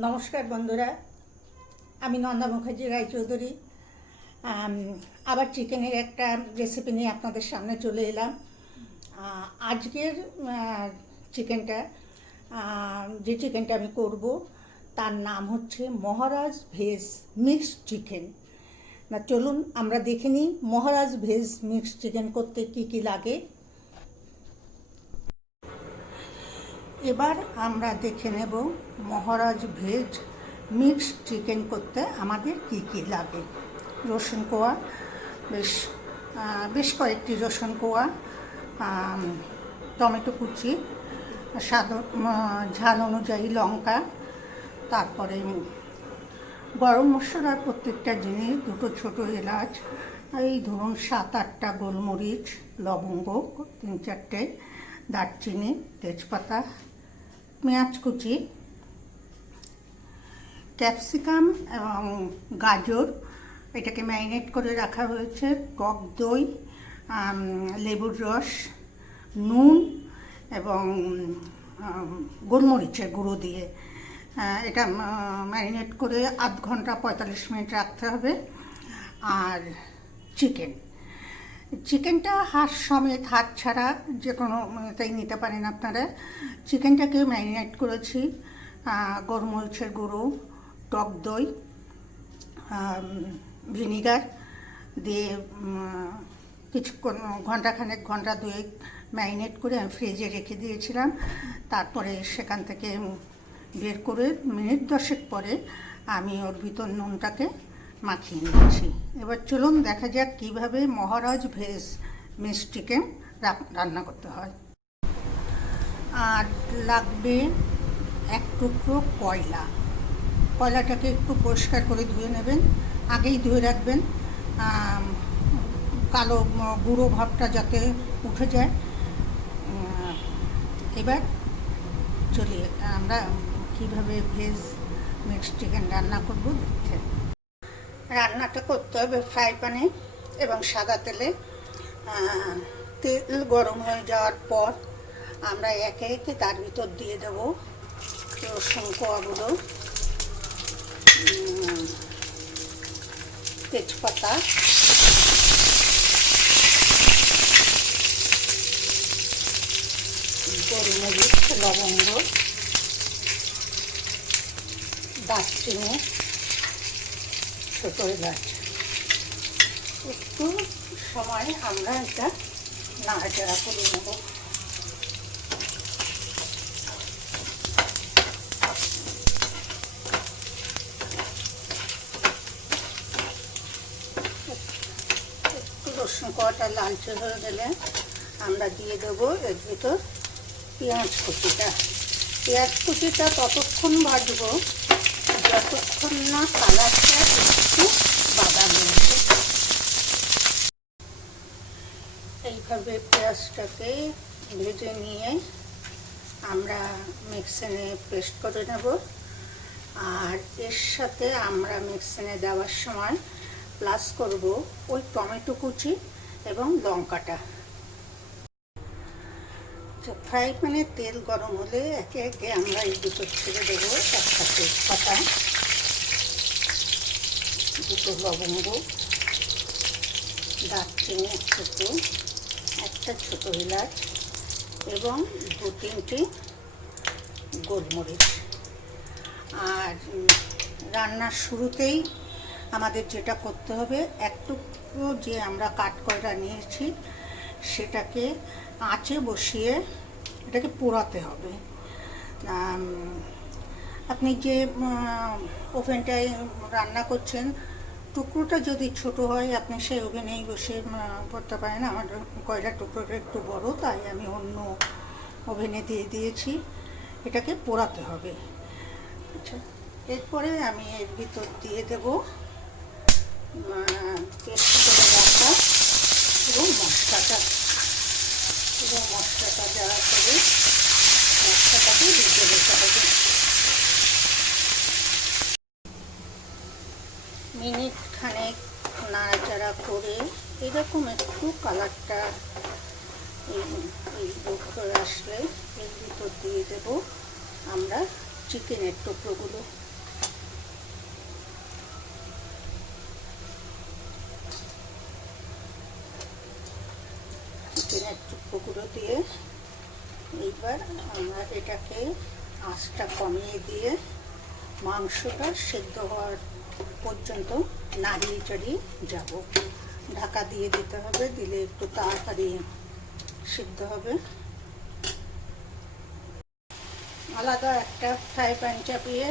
নমস্কার বন্ধুরা, আমি নন্দা মুখার্জি রায়চৌধুরী। আবার চিকেনের একটা রেসিপি নিয়ে আপনাদের সামনে চলে এলাম। আজকের চিকেনটা যে চিকেনটা আমি করব তার নাম হচ্ছে মহারাজ ভেজ মিক্সড চিকেন। না চলুন আমরা দেখে নিই মহারাজ ভেজ মিক্সড চিকেন করতে কি কি লাগে। এবার আমরা দেখে নেব মহারাজ ভেজ মিক্সড চিকেন করতে আমাদের কি কি লাগে। রসুন কোয়া, বেশ কয়েকটি রসুন কোয়া, টমেটো কুচি, স্বাদ ঝাল অনুযায়ী লঙ্কা, তারপরে গরম মশলার প্রত্যেকটা জিনিস, দুটো ছোটো এলাচ, এই ধরুন 7-8টা গোলমরিচ, লবঙ্গ 3-4টে, দারচিনি, তেজপাতা, পেঁয়াজ কুচি, ক্যাপসিকাম এবং গাজর, এটাকে ম্যারিনেট করে রাখা হয়েছে, টক দই, লেবুর রস, নুন এবং গোলমরিচের গুঁড়ো দিয়ে এটা ম্যারিনেট করে 8 ঘন্টা 45 মিনিট রাখতে হবে। আর চিকেনটা হাড় সমেত, হাত ছাড়া যে কোনো তাই নিতে পারেন আপনারা। চিকেনটাকে ম্যারিনেট করেছি গোলমরিচের গুঁড়ো, টক দই, ভিনিগার দিয়ে কিছুক্ষণ ঘন্টা 2 ম্যারিনেট করে আমি ফ্রিজে রেখে দিয়েছিলাম। তারপরে সেখান থেকে বের করে মিনিট 10 পরে আমি ওর ভিতর নুনটাকে মাখিয়ে নিয়েছি। এবার চলুন দেখা যাক কীভাবে মহারাজ ভেজ মিক্সড চিকেন রান্না করতে হয়। আর লাগবে 1 টুকরো কয়লাটাকে একটু পরিষ্কার করে ধুয়ে নেবেন, আগেই ধুয়ে রাখবেন, কালো গুঁড়ো ভাবটা যাতে উঠে যায়। এবার চলি আমরা কীভাবে ভেজ মিক্সড চিকেন রান্না করব দেখতে। রান্নাটা করতে হবে ফ্রাই প্যানে এবং সাদা তেলে। তেল গরম হয়ে যাওয়ার পর আমরা একে একে তার ভিতর দিয়ে দেব রসুন কোয়াগুলো, তেজপাতা, গোলমরিচ, লবঙ্গ, দারচিনি, ছোটো এলাচ। একটু সময় আমরা এটা নাড়াচাড়া করে নেব। একটু রসুন কোয়াটা লালচে হয়ে গেলে আমরা দিয়ে দেবো এর ভিতর পেঁয়াজ কুচিটা ততক্ষণ ভাজবো যতক্ষণ না কালারটা একটু বাদামি হবে। এইভাবে পেঁয়াজটাকে ভেজে নিয়ে আমরা মিক্সিনে পেস্ট করে নেব। আর এর সাথে আমরা মিক্সিনে দেওয়ার সময় প্লাস করব ওই টমেটো কুচি এবং লঙ্কাটা। ফ্রাই প্যানে তেল গরম হলে একে একে আমরা এই দুটো ছেড়ে দেবো। একটা তেজপাতা, 2 লবঙ্গ, দারচিনি একটা ছোটো এলাচ এবং 2-3টি গোলমরিচ। আর রান্নার শুরুতেই আমাদের যেটা করতে হবে, একটু যে আমরা কাট কয়লা নিয়েছি সেটাকে আঁচে বসিয়ে এটাকে পোড়াতে হবে। আপনি যে ওভেনটায় রান্না করছেন টুকরোটা যদি ছোট হয় আপনি সেই ওভেনেই বসে করতে পারেন। আমার কয়লার টুকরোটা একটু বড়, তাই আমি অন্য ওভেনে দিয়ে দিয়েছি। এটাকে পোড়াতে হবে। আচ্ছা, এরপরে আমি এর ভিতর দিয়ে দেব পেস্ট করে রাখা এবং মশলাটা দেওয়ার পরে মশলাটাকে ভেজে দিতে হবে। মিনিট খানেক নাড়াচাড়া করে এরকম একটু কালারটা এই করে আসলে এর ভিতর দিয়ে দেব আমরা চিকেনের টুকরোগুলো। চিকেনের টুকরোগুলো দিয়ে এইবার আমরা এটাকে আঁচটা কমিয়ে দিয়ে মাংসটা সেদ্ধ হওয়ার পর্যন্ত নাড়িয়ে চাড়িয়ে যাব। ঢাকা দিয়ে দিতে হবে, দিলে একটু তাড়াতাড়ি সিদ্ধ হবে। আলাদা একটা ফ্রাই প্যান চাপিয়ে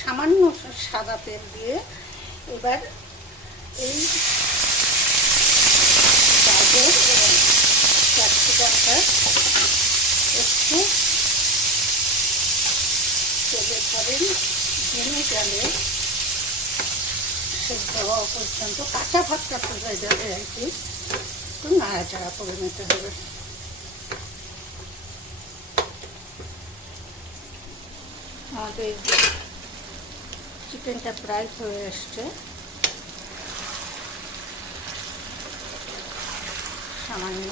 সামান্য সাদা তেল দিয়ে এবার এই গাজর এবং ক্যাপসিকামটা একটু তেলের পরে জেনে গেলে সেদ্ধ হওয়া পর্যন্ত কাঁচা ভাতটা হয়ে যাবে আর কি, একটু নাড়াচাড়া করে নিতে হবে। আমাদের চিকেনটা প্রায় হয়ে এসছে, সামান্য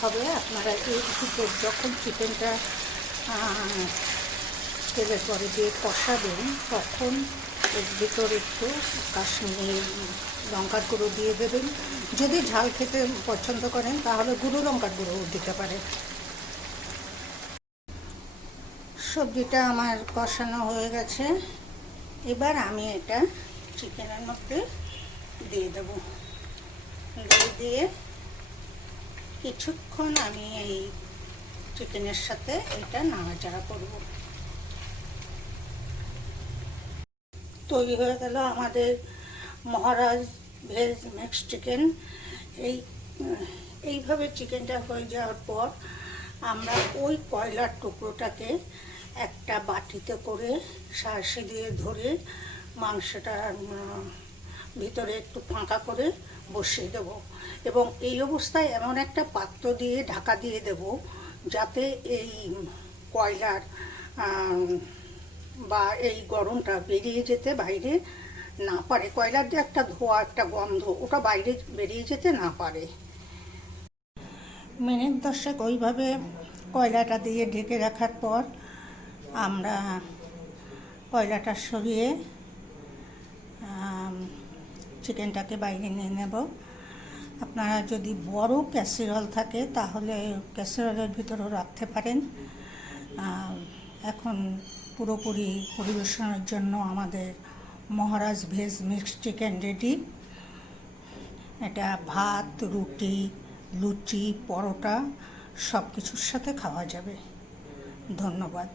হবে। আপনারা এই ভিতর যখন চিকেনটা তেলের পরে দিয়ে কষাবেন তখন এর ভিতর একটু কাশ্মীরি লঙ্কার গুঁড়ো দিয়ে দেবেন। যদি ঝাল খেতে পছন্দ করেন তাহলে গুঁড়ো লঙ্কার গুঁড়ো দিতে পারেন। সবজিটা আমার কষানো হয়ে গেছে, এবার আমি এটা চিকেনের মধ্যে দিয়ে দেব। দিয়ে কিছুক্ষণ আমি এই চিকেনের সাথে এটা নাড়াচাড়া করব। তৈরি হয়ে গেল আমাদের মহারাজ ভেজ মিক্সড চিকেন। এইভাবে চিকেনটা হয়ে যাওয়ার পর আমরা ওই কয়লার টুকরোটাকে একটা বাটিতে করে শাঁসি দিয়ে ধরে মাংসটা ভিতরে একটু ফাঁকা করে বসিয়ে দেব এবং এই অবস্থায় এমন একটা পাত্র দিয়ে ঢাকা দিয়ে দেব যাতে এই কয়লার বা এই গরমটা বেরিয়ে যেতে বাইরে না পারে। কয়লার দিয়ে একটা ধোঁয়া, একটা গন্ধ, ওটা বাইরে বেরিয়ে যেতে না পারে। মিনিট 10 ওইভাবে কয়লাটা দিয়ে ঢেকে রাখার পর আমরা কয়লাটা সরিয়ে চিকেনটাকে বাইরে নিয়ে নেব। আপনারা যদি বড় ক্যাসেরল থাকে তাহলে ক্যাসেরলের ভিতরেও রাখতে পারেন। এখন পুরোপুরি পরিবেশনের জন্য আমাদের মহারাজ ভেজ মিক্সড চিকেন রেডি। এটা ভাত, রুটি, লুচি, পরোটা সব কিছুর সাথে খাওয়া যাবে। ধন্যবাদ।